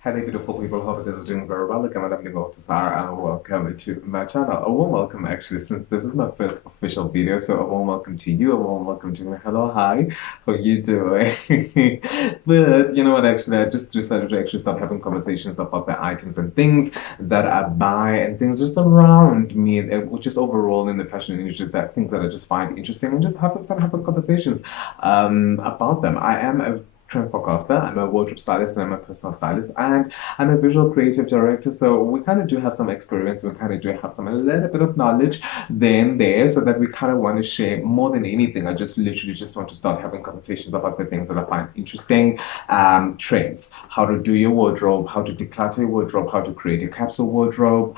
Hello, beautiful people. Hope this is doing very well. Again, I'm going to Zara and welcome to my channel. A warm welcome, actually, since this is my first official video. So, a warm welcome to you. A warm welcome to me. Hello, hi. How you doing? But you know what? Actually, I just decided to actually start having conversations about the items and things that I buy and things just around me, and just overall in the fashion industry, that things that I just find interesting and just start having conversations about them. I am a trend forecaster. I'm a wardrobe stylist and I'm a personal stylist and I'm a visual creative director. So we kind of do have some experience. We kind of do have a little bit of knowledge then there so that we kind of want to share more than anything. I just literally just want to start having conversations about the things that I find interesting, trends, how to do your wardrobe, how to declutter your wardrobe, how to create a capsule wardrobe,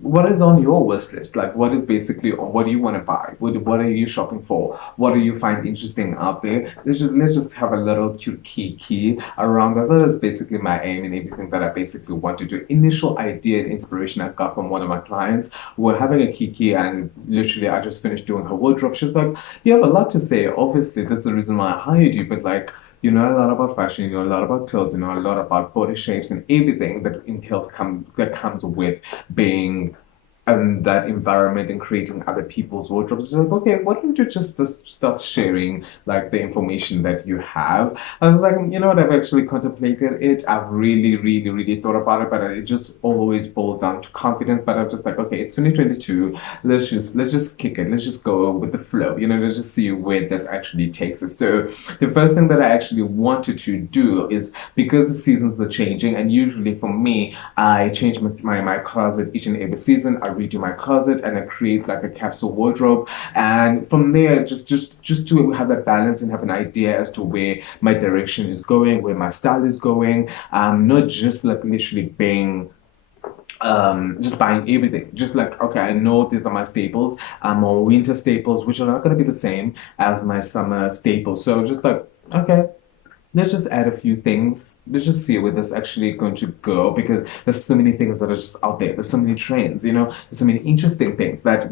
what is on your wish list? Like what is basically, what do you want to buy? What are you shopping for? What do you find interesting out there? Let's just have a little cute key around that. So that's basically my aim in everything that I basically want to do. Initial idea and inspiration I got from one of my clients. We're having a kiki and literally I just finished doing her wardrobe. She was like, you have a lot to say. Obviously, that's the reason why I hired you, but like you know a lot about fashion, you know a lot about clothes, you know a lot about body shapes and everything that that comes with being in that environment and creating other people's wardrobes. It's like, okay, why don't you just start sharing like the information that you have? I was like, you know what, I've actually contemplated it. I've really thought about it, but it just always boils down to confidence. But I'm just like, okay, it's 2022. Let's just kick it. Let's just go with the flow. You know, let's just see where this actually takes us. So the first thing that I actually wanted to do is because the seasons are changing, and usually for me, I change my closet each and every season. I redo my closet and I create like a capsule wardrobe. And from there, just to have that balance and have an idea as to where my direction is going, where my style is going. Not just like literally being just buying everything. Just like, okay, I know these are my staples, or winter staples, which are not going to be the same as my summer staples. So just like, okay, let's just add a few things. Let's just see where this actually going to go because there's so many things that are just out there. There's so many trends, you know, there's so many interesting things that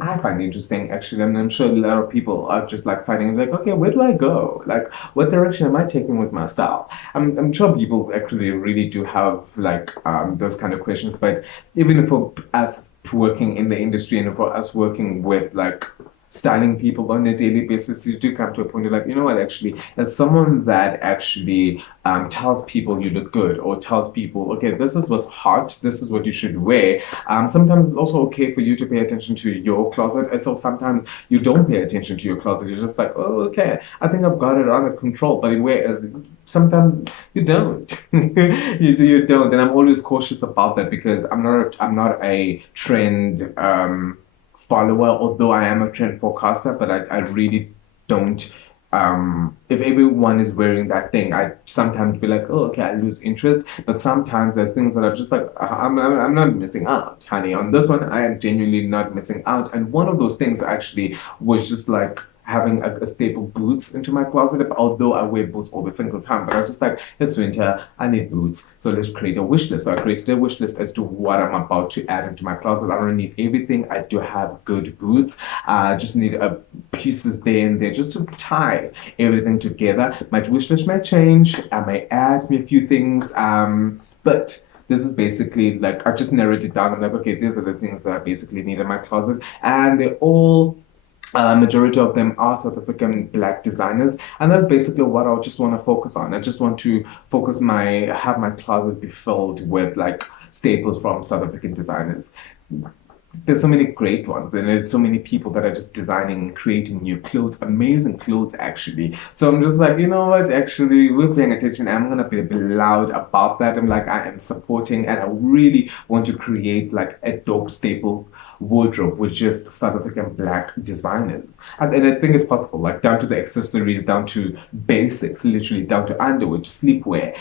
I find interesting actually, and I'm sure a lot of people are just like finding like, okay, where do I go? Like, what direction am I taking with my style? I'm sure people actually really do have like those kind of questions, but even for us working in the industry and for us working with like styling people on a daily basis, you do come to a point you're like, you know what, actually, as someone that actually tells people you look good or tells people, okay, this is what's hot, this is what you should wear. Sometimes it's also okay for you to pay attention to your closet. And so sometimes you don't pay attention to your closet. You're just like, oh, okay, I think I've got it under control. But whereas sometimes you don't. You don't. And I'm always cautious about that because I'm not a trend follower, although I am a trend forecaster, but I really don't. If everyone is wearing that thing, I sometimes be like, oh, okay, I lose interest. But sometimes there are things that are just like, I'm not missing out, honey. On this one, I am genuinely not missing out. And one of those things actually was just like having a staple boots into my closet, although I wear boots all the single time. But I was just like, it's winter, I need boots. So let's create a wish list. So I created a wish list as to what I'm about to add into my closet. I don't need everything. I do have good boots. I just need pieces there and there just to tie everything together. My wish list may change. I may add a few things. But this is basically like I've just narrowed it down. I'm like, okay, these are the things that I basically need in my closet, and they're all majority of them are South African black designers, and that's basically what I just want to focus on. I just want to have my closet be filled with like staples from South African designers. There's so many great ones, and there's so many people that are just designing and creating new clothes, amazing clothes actually. So I'm just like, you know what, actually, we're paying attention. I'm gonna be a bit loud about that. I'm like, I am supporting, and I really want to create like a dope staple wardrobe with just South African black designers. And I think it's possible, like down to the accessories, down to basics, literally down to underwear, to sleepwear,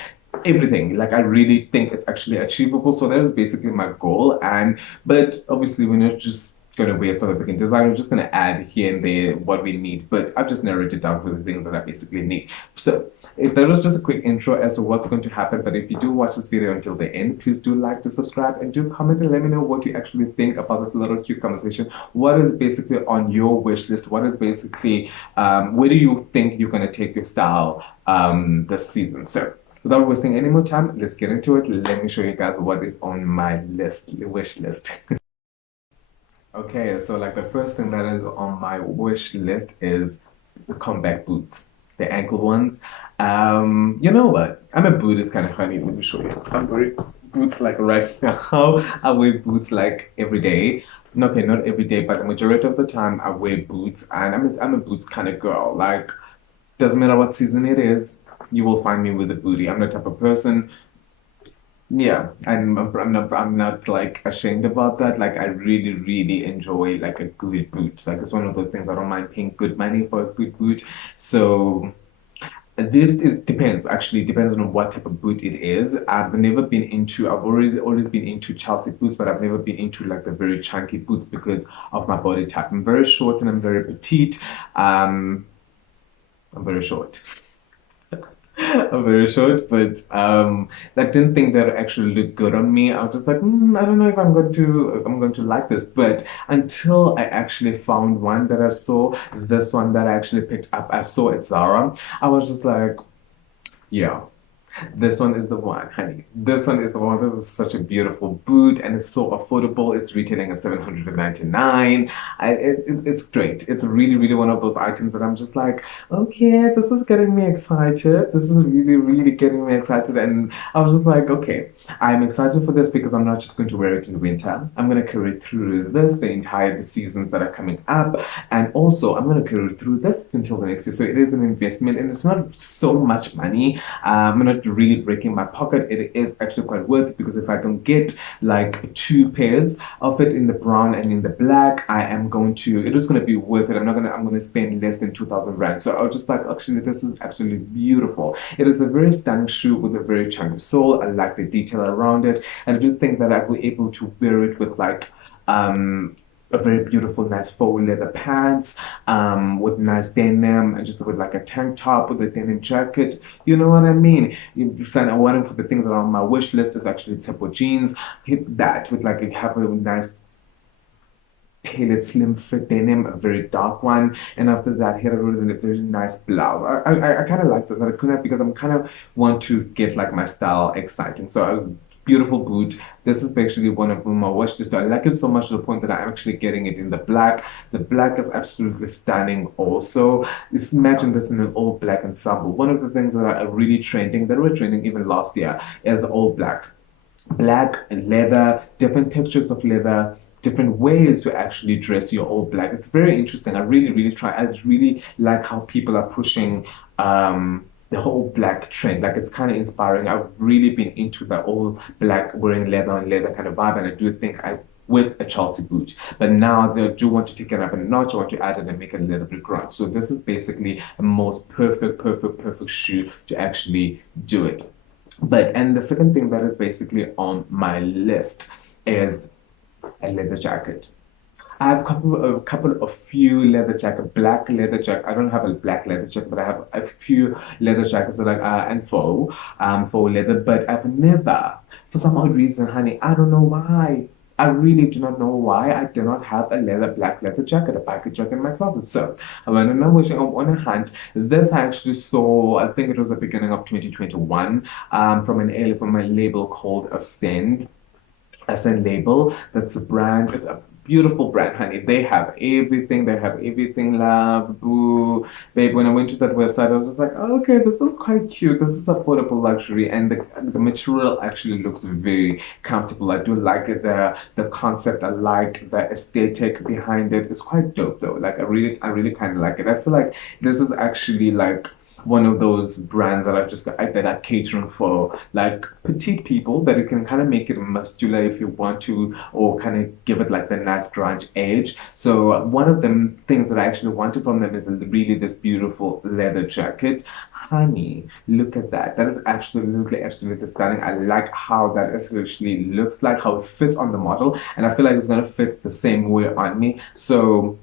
everything. Like I really think it's actually achievable. So that is basically my goal. And but obviously we're not just gonna wear South African design. We're just gonna add here and there what we need. But I've just narrowed it down to the things that I basically need. So that was just a quick intro as to what's going to happen. But if you do watch this video until the end, please do like to subscribe and do comment and let me know what you actually think about this little cute conversation. What is basically on your wish list? What is basically, where do you think you're going to take your style this season? So without wasting any more time, let's get into it. Let me show you guys what is on my list, wish list. Okay, so like the first thing that is on my wish list is the combat boots, the ankle ones. You know what? I'm a Buddhist kind of honey. Let me show you. I'm wearing boots like right now. I wear boots like every day. Okay, not every day, but the majority of the time I wear boots, and I'm a boots kind of girl. Like, doesn't matter what season it is, you will find me with a booty. I'm the type of person. Yeah, and I'm not like ashamed about that. Like I really, really enjoy like a good boot. Like it's one of those things I don't mind paying good money for a good boot. So depends actually depends on what type of boot it is. I've always been into Chelsea boots, but I've never been into like the very chunky boots because of my body type. I'm very short and I'm very petite. I'm very short. I'm very short, but I didn't think that it actually looked good on me. I was just like, I don't know if I'm going to like this. But until I actually found one that I saw, this one that I actually picked up, I saw at Zara. I was just like, yeah. This one is the one, honey. This one is the one. This is such a beautiful boot and it's so affordable. It's retailing at 799. It's great. It's really, really one of those items that I'm just like, okay, this is getting me excited. This is really, really getting me excited. And I was just like, okay, I'm excited for this because I'm not just going to wear it in winter. I'm going to carry it through the entire seasons that are coming up. And also, I'm going to carry it through this until the next year. So it is an investment and it's not so much money. I'm not really breaking my pocket. It is actually quite worth it because if I can get like two pairs of it in the brown and in the black, it is going to be worth it. I'm going to spend less than 2,000 rand. So I was just like, actually, this is absolutely beautiful. It is a very stunning shoe with a very chunky sole. I like the detail around it. And I do think that I'll be able to wear it with like, a very beautiful, nice faux leather pants, with nice denim, and just with like a tank top with a denim jacket. You know what I mean? One of the things that are on my wish list is actually Tshepo jeans. Hit that with like have a nice tailored slim fit denim, a very dark one, and after that, hit it with a very nice blouse. I kind of like this. I couldn't because I'm kind of want to get like my style exciting. So a beautiful boot. This is actually one of my wish list. I like it so much to the point that I'm actually getting it in the black. The black is absolutely stunning. Also, just imagine this in an all black ensemble. One of the things that are really trending, that were trending even last year, is all black black and leather, different textures of leather, different ways to actually dress your all black. It's very interesting. I really, really try. I really like how people are pushing the whole black trend. Like it's kind of inspiring. I've really been into the all black wearing leather and leather kind of vibe, and I do think I with a Chelsea boot. But now they do want to take it up a notch. I want to add it and make it a little bit grunge. So this is basically the most perfect, perfect, perfect shoe to actually do it. And the second thing that is basically on my list is a leather jacket. I have a few leather jacket, black leather jacket. I don't have a black leather jacket, but I have a few leather jackets that are and faux leather. But I've never, for some odd reason, honey, I don't know why. I really do not know why I do not have a black leather jacket, a biker jacket in my closet. So I went on a wishing on a hunt. This I actually saw, I think it was the beginning of 2021, from a label called Ascend label. That's a brand. It's a beautiful brand, honey. They have everything. They have everything. Love, boo, babe. When I went to that website, I was just like, oh, okay, this is quite cute. This is affordable luxury, and the material actually looks very comfortable. I do like it. The concept. I like the aesthetic behind it. It's quite dope though. Like I really kind of like it. I feel like this is actually like one of those brands that that are catering for like petite people that you can kind of make it muscular if you want to, or kind of give it like the nice grunge edge. So one of the things that I actually wanted from them is really this beautiful leather jacket. Honey, look at that. That is absolutely, absolutely stunning. I like how that actually looks like, how it fits on the model, and I feel like it's gonna fit the same way on me. So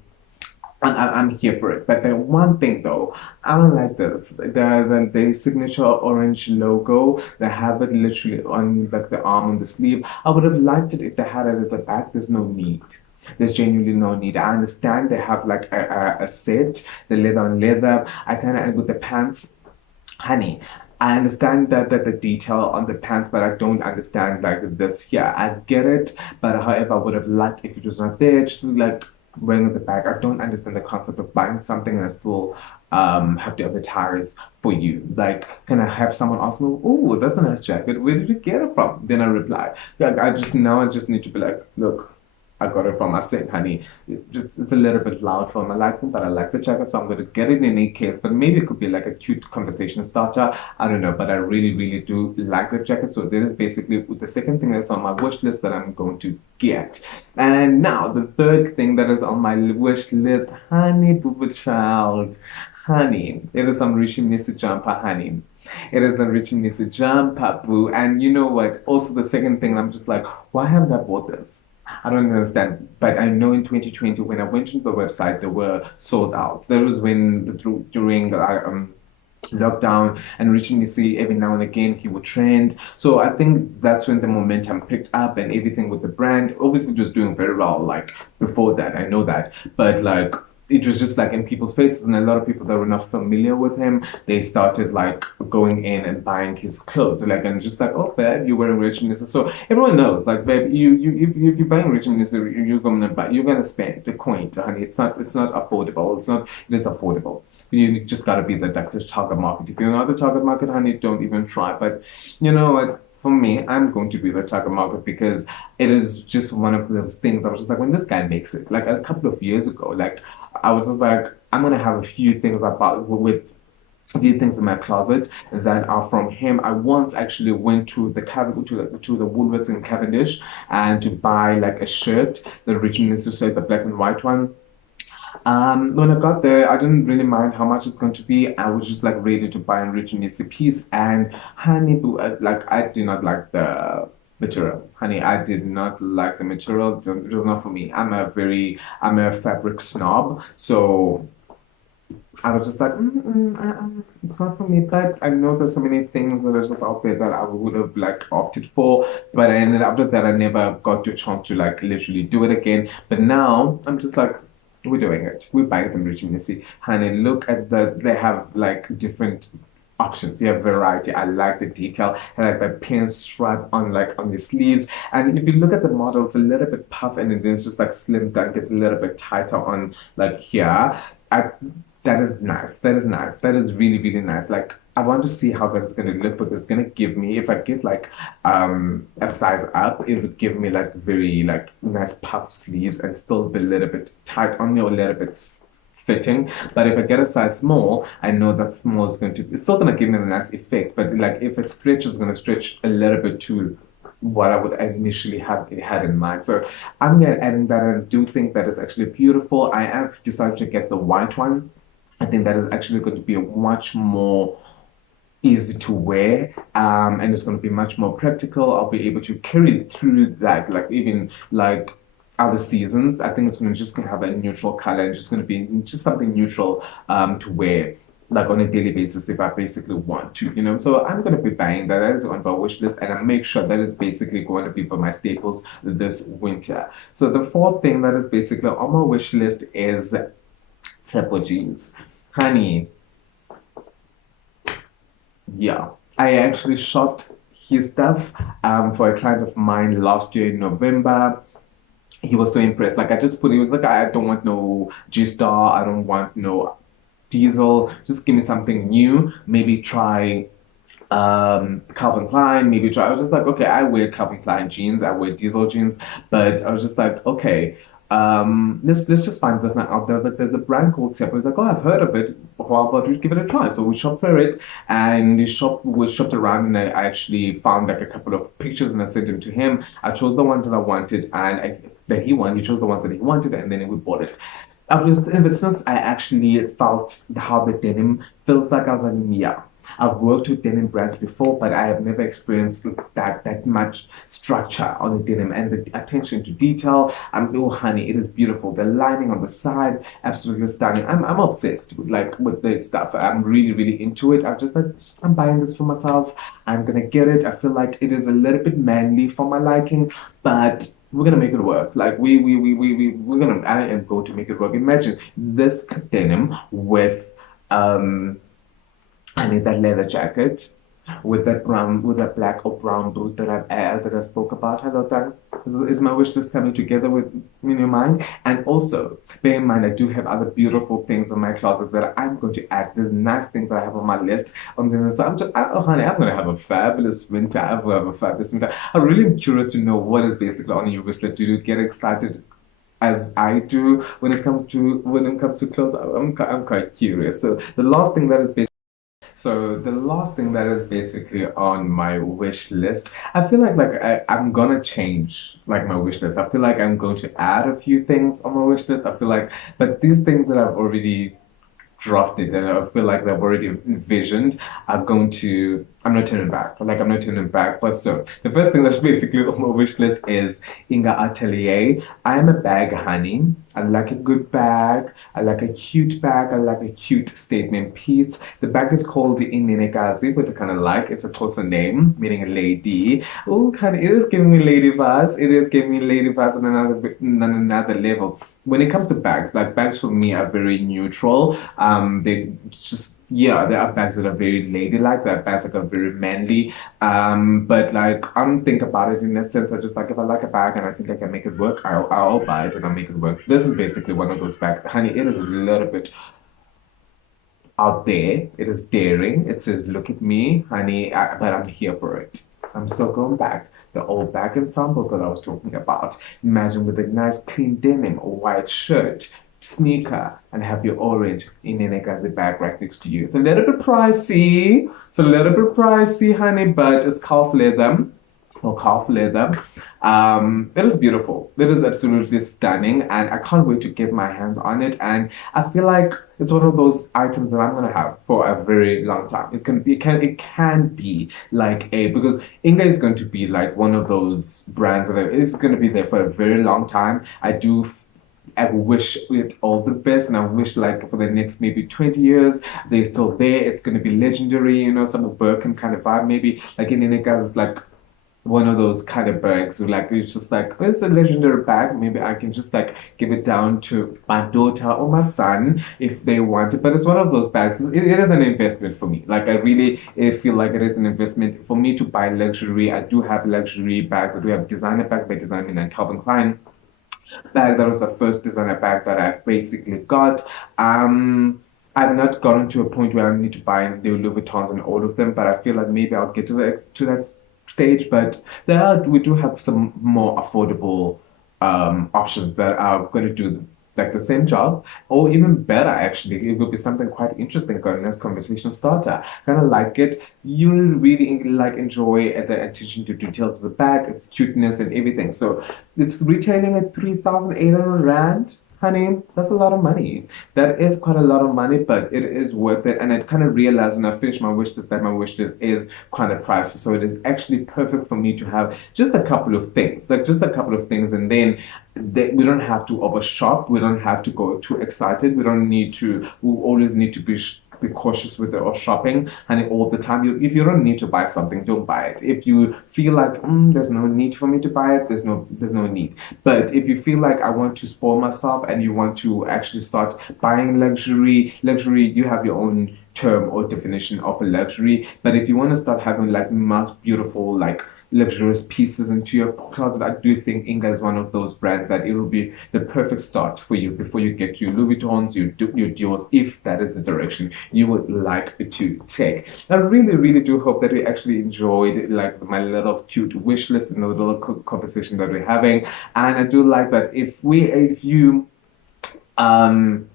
I'm here for it. But the one thing though, I don't like this. The signature orange logo, they have it literally on like the arm and the sleeve. I would have liked it if they had it at the back. There's no need. There's genuinely no need. I understand they have like a set, the leather on leather. I kind of with the pants, honey. I understand that the detail on the pants, but I don't understand like this here. I get it, but however, I would have liked if it was not there, just like wearing at the back. I don't understand the concept of buying something and I still have to advertise for you. Like, can I have someone ask me, oh, that's a nice jacket. Where did you get it from? Then I reply. Like I just need to be like, look, I got it from my set, honey. It's a little bit loud for my liking, but I like the jacket, so I'm going to get it in any case. But maybe it could be like a cute conversation starter. I don't know, but I really, really do like the jacket. So this is basically the second thing that's on my wish list that I'm going to get. And now the third thing that is on my wish list, honey, boo boo child, honey. It is some Rich Mnisi jumper, honey. It is the Rich Mnisi jumper, boo. And you know what? Also, the second thing, I'm just like, why haven't I bought this? I don't understand, but I know in 2020 when I went to the website, they were sold out. That was when during lockdown and reaching to see every now and again he would trend. So I think that's when the momentum picked up and everything with the brand. Obviously, just doing very well like before that. I know that, but like it was just like in people's faces, and a lot of people that were not familiar with him, they started like going in and buying his clothes, like and just like, oh, babe, you're wearing Rich Mnisi. So everyone knows, like, babe, if you're buying Rich Mnisi, you're gonna spend a coin, honey. It's not affordable. It is affordable. You just gotta be the target market. If you're not the target market, honey, don't even try. But you know what? For me, I'm going to be the target market because it is just one of those things. I was just like, when this guy makes it, like a couple of years ago, like I was just like, I'm gonna have a few things about with a few things in my closet that are from him. I once actually went to the to the Woolworths in Cavendish and to buy like a shirt, the Rich Mnisi shirt, the black and white one. When I got there, I didn't really mind how much it's going to be. I was just like ready to buy a Rich Mnisi piece, and honey, boo, like I did not like the material. Honey, I did not like the material. It was not for me. I'm a fabric snob, so I was just like, it's not for me. But I know there's so many things that are just out there that I would have like opted for. But I ended up with that I never got the chance to like literally do it again. But now I'm just like, we're doing it. We're buying some Rich Mnisi. Honey, look at they have like different options. You have variety. I like the detail. I like the pin stripe on like on the sleeves. And if you look at the model, it's a little bit puff and then it's just like slims down, gets a little bit tighter on like here. I that is nice. That is nice. That is really, really nice. Like I want to see how that is going to look, but it's going to give me, if I get like a size up, it would give me like very like nice puff sleeves and still be a little bit tight on me or a little bit fitting. But if I get a size small, I know that small is going to, it's still going to give me a nice effect. But like if a stretch is going to stretch a little bit too what I would initially have had in mind. So I'm gonna adding that and do think that is actually beautiful. I have decided to get the white one. I think that is actually going to be a much more easy to wear, and it's going to be much more practical. I'll be able to carry it through that, like even like other seasons. I think it's going to just going to have a neutral color and just going to be just something neutral to wear like on a daily basis if I basically want to, you know. So I'm going to be buying that. That is on my wish list, and I make sure that is basically going to be for my staples this winter. So the fourth thing that is basically on my wish list is Tshepo jeans. Honey, yeah, I actually shot his stuff for a client of mine last year in November. He was so impressed. Like I just put, he was like, I don't want no G Star, I don't want no Diesel. Just give me something new. Maybe try Calvin Klein. Maybe try. I was just like, okay, I wear Calvin Klein jeans, I wear Diesel jeans, but I was just like, okay. Let's just find something out there. Like there's a brand called Tshepo. He's like, oh, I've heard of it. How about we give it a try? So we shopped for it, and we shopped around, and I actually found like a couple of pictures, and I sent them to him. I chose the ones that I wanted, and that he wanted. He chose the ones that he wanted, and then we bought it. Ever since I actually felt how the denim feels like, I was like, yeah. I've worked with denim brands before, but I have never experienced that much structure on the denim and the attention to detail. Oh honey, it is beautiful. The lining on the side, absolutely stunning. I'm obsessed with with the stuff. I'm really, really into it. I'm just like, I'm buying this for myself. I'm gonna get it. I feel like it is a little bit manly for my liking, but we're gonna make it work. Like we're gonna I am going to make it work. Imagine this denim with um I need that leather jacket with that black or brown boot that I spoke about. Hello, thanks. Is my wish list coming together with in your mind? And also, bear in mind, I do have other beautiful things in my closet that I'm going to add. There's nice things that I have on my list. So oh, honey, I'm gonna have a fabulous winter. I'm gonna have a fabulous winter. I'm really curious to know what is basically on your wish list. Do you get excited as I do when it comes to clothes? I'm quite curious. So the last thing that is basically on my wish list, I feel I'm gonna change like my wish list. I feel like I'm going to add a few things on my wish list. I feel like, but these things that I've already drafted and I feel like they've already envisioned I'm not turning back. Like I'm not turning back. But so the first thing that's basically on my wish list is Inga Atelier. I am a bag honey. I like a good bag. I like a cute bag. I like a cute statement piece. The bag is called the Inenekazi, which I kind of like. It's a Xhosa name, meaning a lady. Oh, kind of, it is giving me lady vibes. It is giving me lady vibes on another level. When it comes to bags, like bags for me are very neutral. They just yeah, there are bags that are very ladylike. There are bags that are very manly. But like I don't think about it in that sense. I just like if I like a bag and I think I can make it work, I'll buy it and I'll make it work. This is basically one of those bags, honey. It is a little bit out there. It is daring. It says, "Look at me, honey," but I'm here for it. I'm still going back. The old bag ensembles that I was talking about. Imagine with a nice clean denim, a white shirt, sneaker, and have your orange in an Negazi bag right next to you. It's a little bit pricey. It's a little bit pricey, honey, but it's calf leather. It is beautiful. It is absolutely stunning, and I can't wait to get my hands on it. And I feel like it's one of those items that I'm gonna have for a very long time. It can be like a because Inga is going to be like one of those brands that is going to be there for a very long time. I wish it all the best, and I wish like for the next maybe 20 years they're still there. It's going to be legendary, some of Birkin kind of vibe, maybe like in Inga's like one of those kind of bags. Like it's just like it's a legendary bag. Maybe I can just like give it down to my daughter or my son if they want it. But it's one of those bags. It is an investment for me. Like I feel like it is an investment for me to buy luxury. I do have luxury bags. I do have designer bags by Design Me and Calvin Klein bag. That was the first designer bag that I basically got. I've not gotten to a point where I need to buy the Louis Vuittons and all of them, but I feel like maybe I'll get to that stage. But we do have some more affordable options that are going to do like the same job or even better. Actually, it will be something quite interesting for a nice conversation starter. Kind of like it. You'll really like enjoy the attention to detail to the bag, its cuteness and everything. So it's retailing at 3,800 rand. Honey, that's a lot of money. That is quite a lot of money, but it is worth it. And I kind of realized when I finished my wish list that my wish list is quite a price. So it is actually perfect for me to have just a couple of things, like just a couple of things. And then we don't have to overshop. We don't have to go too excited. We always need to be cautious with our shopping and all the time. If you don't need to buy something, don't buy it. If you feel like there's no need for me to buy it, there's no need. But if you feel like I want to spoil myself and you want to actually start buying luxury, you have your own term or definition of a luxury. But if you want to start having like most beautiful like luxurious pieces into your closet, I do think Inga is one of those brands that it will be the perfect start for you before you get your Louis Vuittons, your Dior's, if that is the direction you would like to take. I really, really do hope that we actually enjoyed like my little cute wish list and the little conversation that we're having. And I do like that if you um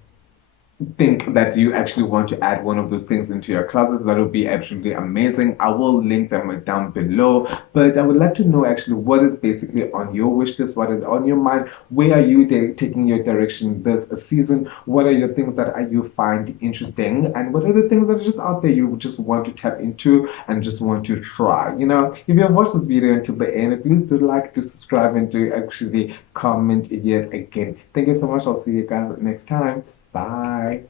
think that you actually want to add one of those things into your closet, that would be absolutely amazing. I will link them down below. But I would like to know actually what is basically on your wish list, what is on your mind, where are you taking your direction this season? What are your things that you find interesting, and what are the things that are just out there you just want to tap into and just want to try? If you have watched this video until the end, please do like to subscribe and to actually comment yet again. Thank you so much. I'll see you guys next time. Bye.